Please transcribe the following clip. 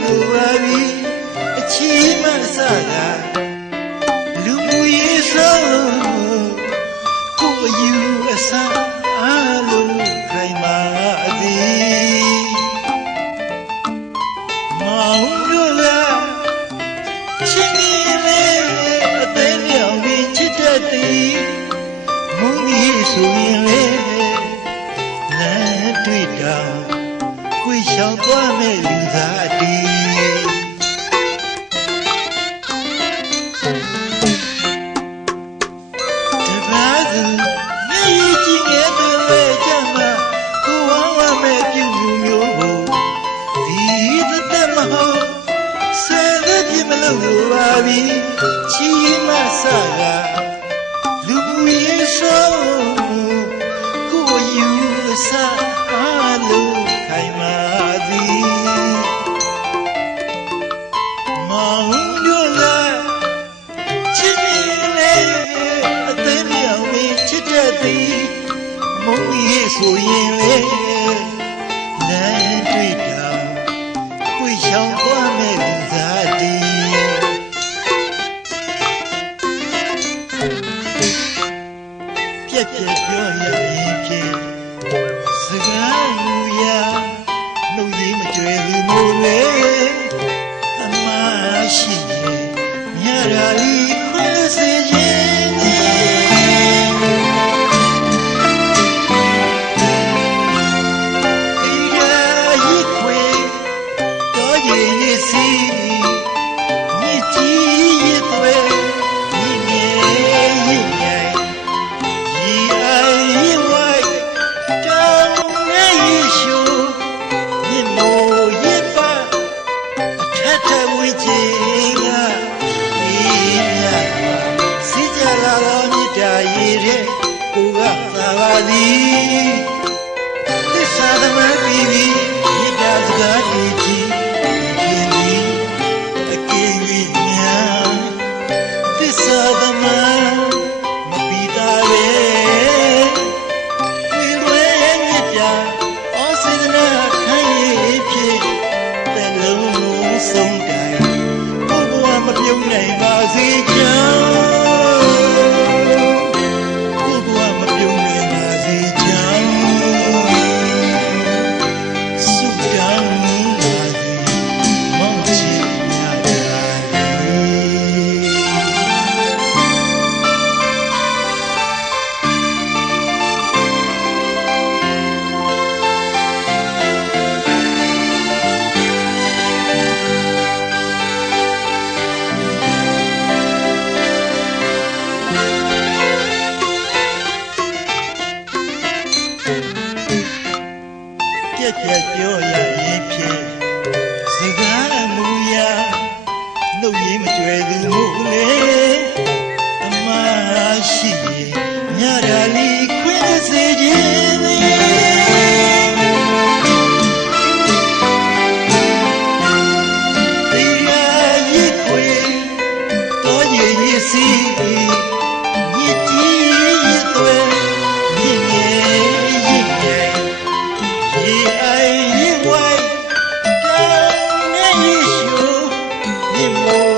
ပါပြီအချီးမဆတာလူမှုရေးဆုံးကိုယ်ယူအဆအားလုံးခိုင်မာသည်မောင်တို့ကချစ်နေလေအသေးမြောင်ပြီးချစ်တတ်သည်မုန်းကြီးဆိုရင်လေလမ်းတွေ့တောင်ကိုရှောင်သွားမဲ့လူသားတီတ လို့လိုပါပြီချီမဆကလူဘူးရေဆိုကိုယူဆအားလုံးခိုင်မာသည်မောင်တို့လာချစ်နေလေအသေးမြောင်မင်းချစ်တတ်သည်မုန်းရေဆိုရင်လေလ က်ပြက်ပြောရရင်ဖြင့်စကားလူရာနှုတ်ရည်မကြွယ်သူမို့လေအမရှိရဲ့မြရာလီခွင့်စေ ရည်တဲ့ကိုကသာပါသည်သစ္စာသမပြီးပြီးမြ နှုတ်ရည်မ ရေ